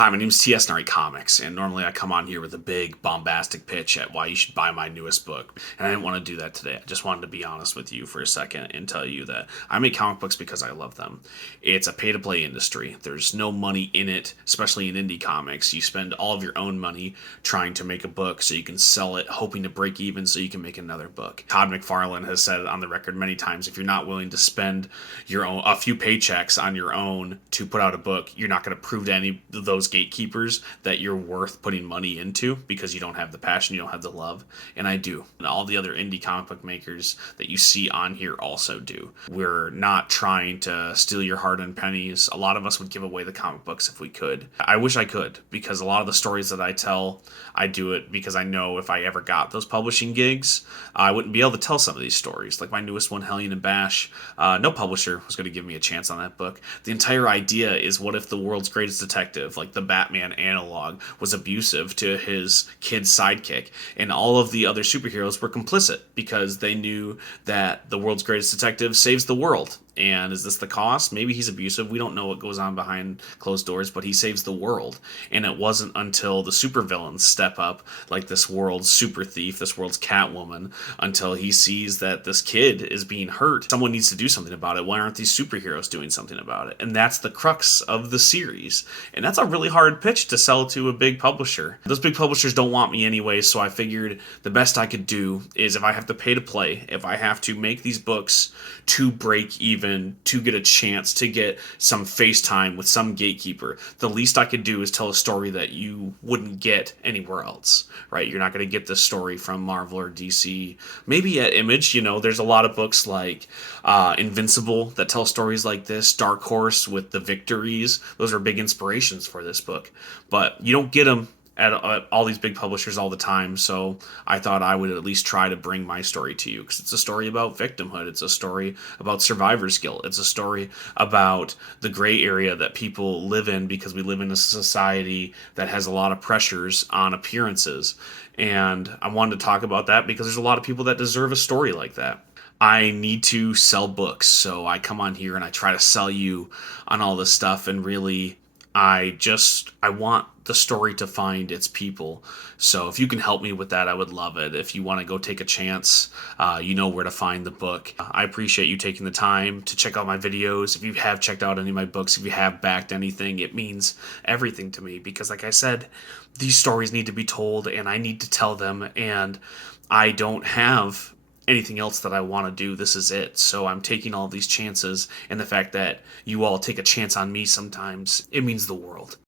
Hi, my name is TS Nari Comics, and normally I come on here with a big bombastic pitch at why you should buy my newest book. And I didn't want to do that today. I just wanted to be honest with you for a second and tell you that I make comic books because I love them. It's a pay to play industry. There's no money in it, especially in indie comics. You spend all of your own money trying to make a book so you can sell it, hoping to break even so you can make another book. Todd McFarlane has said it on the record many times, if you're not willing to spend your own a few paychecks on your own to put out a book, you're not going to prove to any of those gatekeepers that you're worth putting money into because you don't have the passion, you don't have the love. And I do. And all the other indie comic book makers that you see on here also do. We're not trying to steal your hard-earned pennies. A lot of us would give away the comic books if we could. I wish I could, because a lot of the stories that I tell, I do it because I know if I ever got those publishing gigs, I wouldn't be able to tell some of these stories. Like my newest one, Hellion and Bash, no publisher was going to give me a chance on that book. The entire idea is, what if the world's greatest detective, like the Batman analog, was abusive to his kid's sidekick, and all of the other superheroes were complicit because they knew that the world's greatest detective saves the world. And is this the cost? Maybe he's abusive. We don't know what goes on behind closed doors, but he saves the world. And it wasn't until the supervillains step up, like this world's super thief, this world's Catwoman, until he sees that this kid is being hurt. Someone needs to do something about it. Why aren't these superheroes doing something about it? And that's the crux of the series. And that's a really hard pitch to sell to a big publisher. Those big publishers don't want me anyway, so I figured the best I could do is, if I have to pay to play, if I have to make these books to break even, to get a chance to get some FaceTime with some gatekeeper, the least I could do is tell a story that you wouldn't get anywhere else, right? You're not going to get this story from Marvel or DC. Maybe at Image, there's a lot of books like Invincible that tell stories like this. Dark Horse with the Victories, those are big inspirations for this book. But you don't get them at all these big publishers all the time, so I thought I would at least try to bring my story to you, because it's a story about victimhood, it's a story about survivor's guilt, it's a story about the gray area that people live in because we live in a society that has a lot of pressures on appearances. And I wanted to talk about that because there's a lot of people that deserve a story like that. I need to sell books, so I come on here and I try to sell you on all this stuff, and really I want the story to find its people. So if you can help me with that, I would love it. If you want to go take a chance, you know where to find the book. I appreciate you taking the time to check out my videos. If you have checked out any of my books, if you have backed anything, it means everything to me, because like I said, these stories need to be told and I need to tell them, and I don't have anything else that I want to do. This is it. So I'm taking all these chances, and the fact that you all take a chance on me sometimes, it means the world.